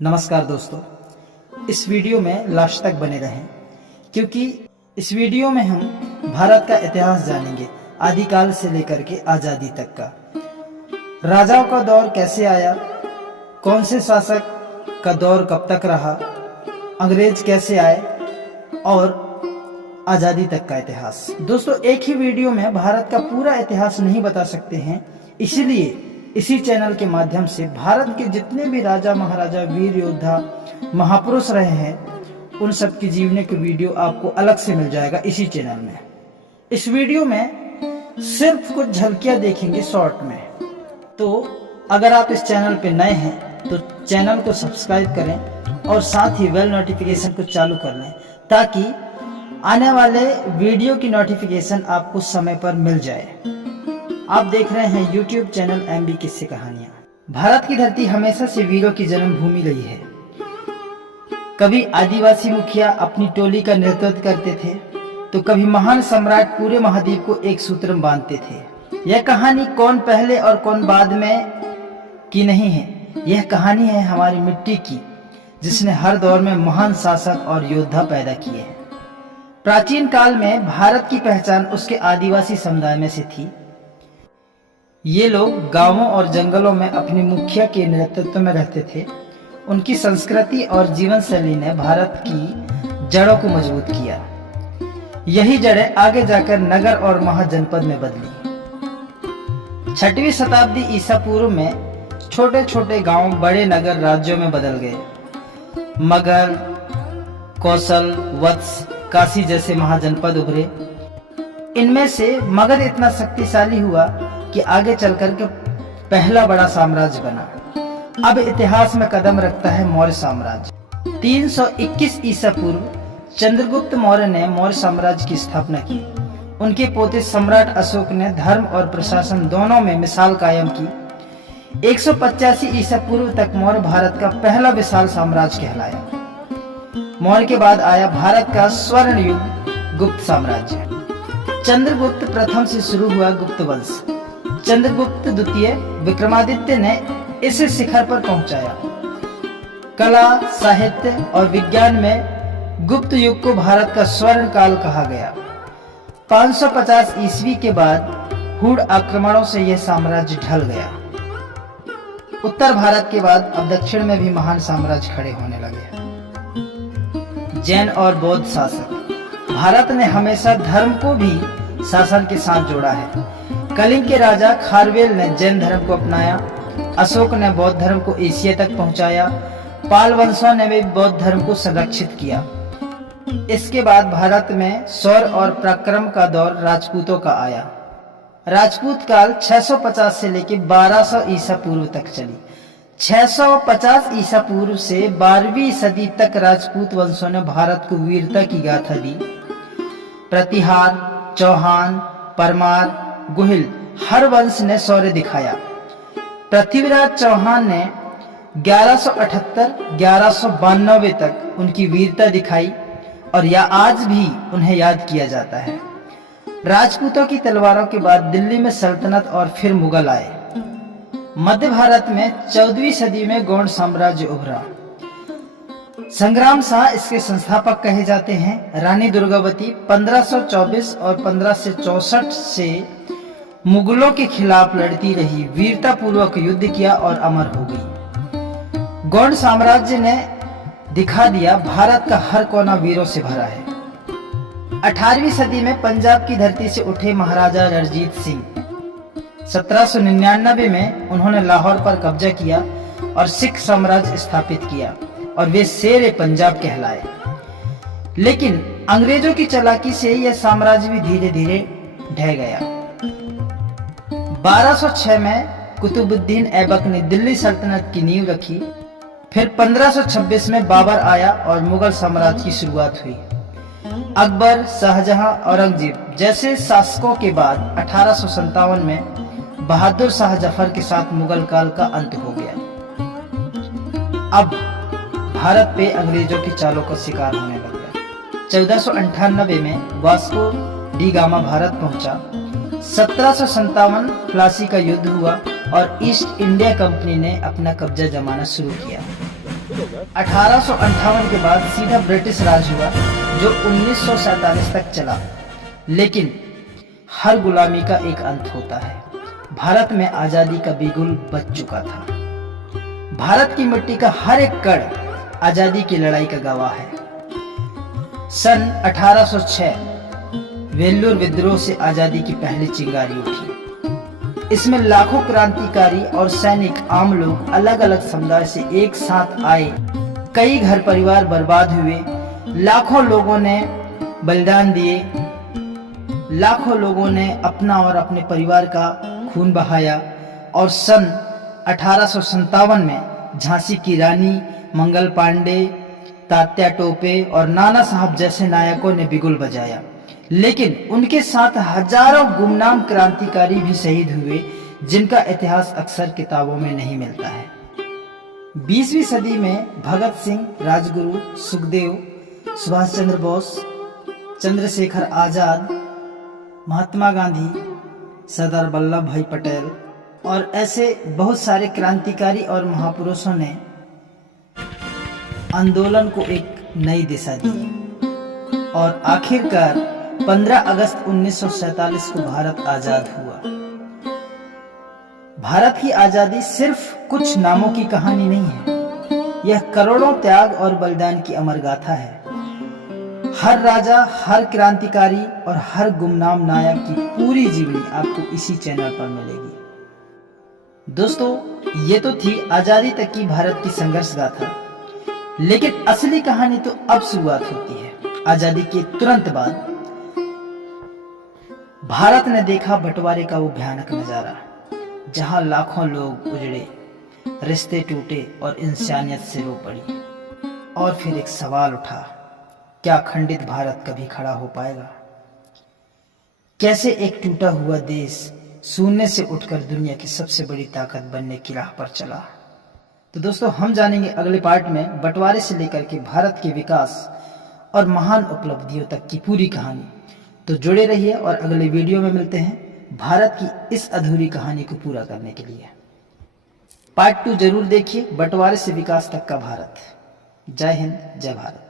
नमस्कार दोस्तों, इस वीडियो में लास्ट तक बने रहें क्योंकि इस वीडियो में हम भारत का इतिहास जानेंगे, आदिकाल से लेकर के आज़ादी तक का। राजाओं का दौर कैसे आया, कौन से शासक का दौर कब तक रहा, अंग्रेज कैसे आए और आज़ादी तक का इतिहास। दोस्तों, एक ही वीडियो में भारत का पूरा इतिहास नहीं बता सकते हैं, इसलिए इसी चैनल के माध्यम से भारत के जितने भी राजा महाराजा, वीर योद्धा, महापुरुष रहे हैं, उन सब की जीवनी की वीडियो आपको अलग से मिल जाएगा इसी चैनल में। इस वीडियो में सिर्फ कुछ झलकियां देखेंगे शॉर्ट में। तो अगर आप इस चैनल पे नए हैं तो चैनल को सब्सक्राइब करें और साथ ही बेल नोटिफिकेशन को चालू कर लें ताकि आने वाले वीडियो की नोटिफिकेशन आपको समय पर मिल जाए। आप देख रहे हैं YouTube चैनल MB किस्से कहानियां। भारत की धरती हमेशा से वीरों की जन्मभूमि रही है। कभी आदिवासी मुखिया अपनी टोली का नेतृत्व करते थे तो कभी महान सम्राट पूरे महाद्वीप को एक सूत्र में बांधते थे। यह कहानी कौन पहले और कौन बाद में की नहीं है, यह कहानी है हमारी मिट्टी की, जिसने हर दौर में महान शासक और योद्धा पैदा किए हैं। प्राचीन काल में भारत की पहचान उसके आदिवासी समुदाय में से थी। ये लोग गांवों और जंगलों में अपनी मुखिया के नेतृत्व में रहते थे। उनकी संस्कृति और जीवन शैली ने भारत की जड़ों को मजबूत किया। यही जड़ें आगे जाकर नगर और महाजनपद में बदली। 6वीं शताब्दी ईसा पूर्व में छोटे छोटे गांव बड़े नगर राज्यों में बदल गए। मगध, कौशल, वत्स, काशी जैसे महाजनपद उभरे। इनमें से मगध इतना शक्तिशाली हुआ कि आगे चलकर के पहला बड़ा साम्राज्य बना। अब इतिहास में कदम रखता है मौर्य साम्राज्य। 321 ईसा पूर्व चंद्रगुप्त मौर्य ने मौर्य साम्राज्य की स्थापना की। उनके पोते सम्राट अशोक ने धर्म और प्रशासन दोनों में मिसाल कायम की। 185 ईसा पूर्व तक मौर्य भारत का पहला विशाल साम्राज्य कहलाया। मौर्य के बाद आया भारत का स्वर्ण युग गुप्त साम्राज्य। चंद्रगुप्त प्रथम से शुरू हुआ गुप्त वंश। चंद्रगुप्त द्वितीय विक्रमादित्य ने इसे शिखर पर पहुंचाया। कला, साहित्य और विज्ञान में गुप्त युग को भारत का स्वर्ण काल कहा गया। 550 ईस्वी के बाद हुड़ आक्रमणों से यह साम्राज्य ढल गया। उत्तर भारत के बाद अब दक्षिण में भी महान साम्राज्य खड़े होने लगे। जैन और बौद्ध शासक। भारत ने हमेशा धर्म को भी शासन के साथ जोड़ा है। कलिंग के राजा खारवेल ने जैन धर्म को अपनाया। अशोक ने बौद्ध धर्म को एशिया तक पहुंचाया। पाल वंशों ने भी बौद्ध धर्म को संरक्षित किया। इसके बाद भारत में शौर्य और पराक्रम का दौर राजपूतों का आया। राजपूत काल 650 से लेकर 1200 ईसा पूर्व तक चली। 650 ईसा पूर्व से 12वीं सदी तक राजपूत वंशों ने भारत को वीरता की गाथा दी। प्रतिहार, चौहान, परमार, गुहिल, हर वंश ने शौर्य दिखाया। पृथ्वीराज चौहान ने 1178-1192 तक उनकी वीरता दिखाई और यह आज भी उन्हें याद किया जाता है। राजपूतों की तलवारों के बाद दिल्ली में सल्तनत और फिर मुगल आए। मध्य भारत में 14वीं सदी में गौड़ साम्राज्य उभरा। संग्राम शाह इसके संस्थापक कहे जाते हैं। रानी दुर्गावती 1524 और 1564 से मुगलों के खिलाफ लड़ती रही, वीरता पूर्वक युद्ध किया और अमर हो गई। गौड़ साम्राज्य ने दिखा दिया भारत का हर कोना वीरों से भरा है। 18वीं सदी में पंजाब की धरती से उठे महाराजा रणजीत सिंह। 1799 में उन्होंने लाहौर पर कब्जा किया और सिख साम्राज्य स्थापित किया और वे शेर पंजाब कहलाए। लेकिन अंग्रेजों की चालाकी से यह साम्राज्य भी धीरे धीरे ढह गया। 1206 में कुतुबुद्दीन ऐबक ने दिल्ली सल्तनत की नींव रखी। फिर 1526 में बाबर आया और मुगल साम्राज्य की शुरुआत हुई। अकबर, शाहजहां, औरंगजेब जैसे शासकों के बाद 1857 में बहादुर शाह जफर के साथ मुगल काल का अंत हो गया। अब भारत पे अंग्रेजों की चालों का शिकार होने लग गया। 1498 में वास्को डी गामा भारत पहुंचा। 1757 प्लासी का युद्ध हुआ और ईस्ट इंडिया कंपनी ने अपना कब्जा जमाना शुरू किया। 1858 के बाद सीधा ब्रिटिश राज हुआ जो 1947 तक चला। लेकिन हर गुलामी का एक अंत होता है। भारत में आजादी का बिगुल बज चुका था। भारत की मिट्टी का हर एक कण आजादी की लड़ाई का गवाह है। सन 1806 वेल्लोर विद्रोह से आजादी की पहली चिंगारी उठी। इसमें लाखों क्रांतिकारी और सैनिक आम लोग अलग अलग समुदाय से एक साथ आए। कई घर परिवार बर्बाद हुए, लाखों लोगों ने बलिदान दिए, लाखों लोगों ने अपना और अपने परिवार का खून बहाया और सन 1857 में झांसी की रानी, मंगल पांडे, तात्या टोपे और नाना साहब जैसे नायकों ने बिगुल बजाया। लेकिन उनके साथ हजारों गुमनाम क्रांतिकारी भी शहीद हुए जिनका इतिहास अक्सर किताबों में नहीं मिलता है। 20वीं सदी में भगत सिंह, राजगुरु, सुखदेव, सुभाष चंद्र बोस, चंद्रशेखर आजाद, महात्मा गांधी, सरदार वल्लभ भाई पटेल और ऐसे बहुत सारे क्रांतिकारी और महापुरुषों ने आंदोलन को एक नई दिशा दी और आखिरकार 15 अगस्त 1947 को भारत आजाद हुआ। भारत की आजादी सिर्फ कुछ नामों की कहानी नहीं है, यह करोड़ों त्याग और बलिदान की अमर गाथा है। हर राजा, हर क्रांतिकारी और हर गुमनाम नायक की पूरी जीवनी आपको इसी चैनल पर मिलेगी। दोस्तों, ये तो थी आजादी तक की भारत की संघर्ष गाथा, लेकिन असली कहानी तो अब शुरुआत होती है। आजादी के तुरंत बाद भारत ने देखा बंटवारे का वो भयानक नजारा, जहां लाखों लोग उजड़े, रिश्ते टूटे और इंसानियत से रो पड़ी। और फिर एक सवाल उठा, क्या खंडित भारत कभी खड़ा हो पाएगा? कैसे एक टूटा हुआ देश शून्य से उठकर दुनिया की सबसे बड़ी ताकत बनने की राह पर चला? तो दोस्तों, हम जानेंगे अगले पार्ट में बंटवारे से लेकर के भारत के विकास और महान उपलब्धियों तक की पूरी कहानी। तो जुड़े रहिए और अगले वीडियो में मिलते हैं भारत की इस अधूरी कहानी को पूरा करने के लिए। पार्ट 2 जरूर देखिए, बंटवारे से विकास तक का भारत। जय हिंद, जय भारत।